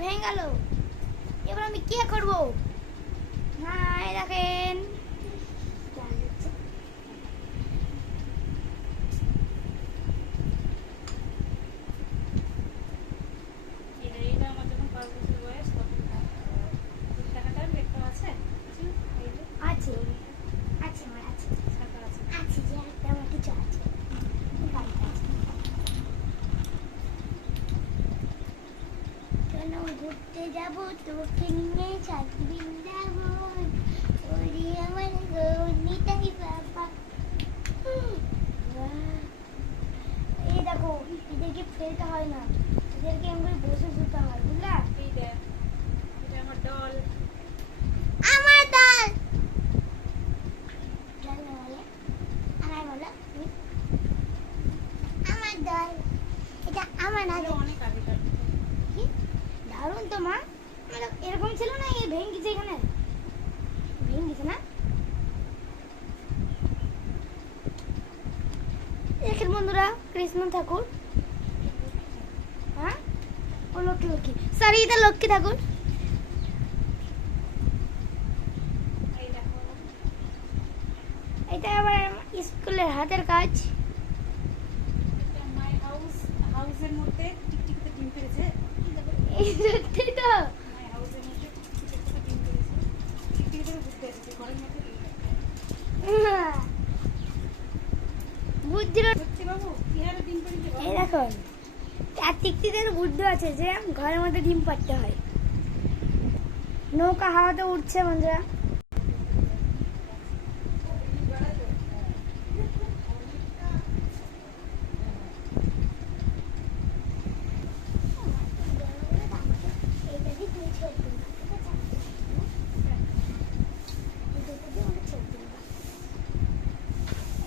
ভেঙে গেল। এবার আমি কি করবো? না, এই দেখেন আছে আছে আমার আছে আছে যে একটা আমার কিছু আছে বাড়িতে আছে। কেন ঘুরতে যাবো তোকে নিয়ে চাঁদ বৃন্দাবন, ওরে আমার গৌরীটাই বাবা। এই দেখো, এদেরকে ফেলতে হয় না, এদেরকে এমনি বসে শুতে হয়, বুঝলা? আমার দল আমার দল আমার বলো আমার দল, এটা আমার না। কি দারুণ তো মা, এরকম ছিল না, এই ভেঙে গেছে, এখানে ভেঙে গেছে না। দেখেন বন্ধুরা, কৃষ্ণ ঠাকুর, হ্যাঁ ও লক্ষ্মী লক্ষ্মী, সরি এটা লক্ষ্মী ঠাকুর। এটা আবার স্কুলের হাতের কাজ। হাউসের মধ্যে টিকটিকিতে ডিম পেড়েছে। এই সত্যি তো, হাউসের মধ্যে টিকটিকিতে ডিম পেড়েছে। টিকটিকিতে বুঝতে এসেছে ঘরের মধ্যে ডিম পেড়েছে। বুঝছিল সত্যি বাবু কিভাবে ডিম পেড়েছে? এই দেখো, আর টিকটিকের বুদ্ধি আছে যে ঘরের মধ্যে ডিম পাড়তে হয়। নৌকা হাওয়াতে উঠছে বন্ধুরা।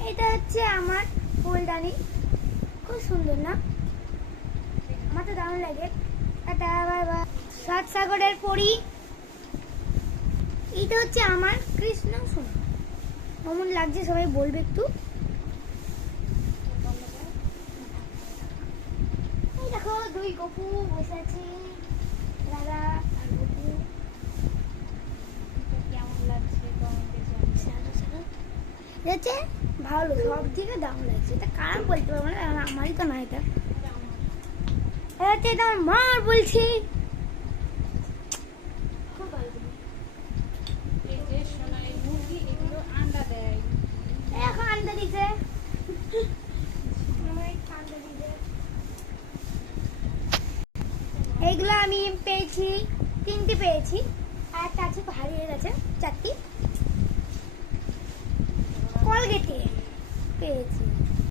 এটা হচ্ছে আমার ফুলদানি, খুব সুন্দর না? আমার তো দারুণ লাগে। এটা সাত সাগরের পরি। এটা হচ্ছে আমার কৃষ্ণ সোনা। কেমন লাগছে সবাই বলবে একটু। এই দেখো দুই গপু বসে আছে, দাদা আর গপু। কেমন লাগছে কমেন্টে জানাবেন। দেখছে ভালো, সব দিকে দারুণ লাগছে। এটা কার বলতে পারবো না, আমারই তো না। এটা এটা আমার মার বলছি। খুব ভালো। এই যে সোনাই মুরগি, এগুলো আন্ডা দেয়। এখন আনতে দিছে, এইগুলো আমি পেয়েছি, 3টে পেয়েছি, আর একটা আছে হারিয়ে গেছে, 4টি।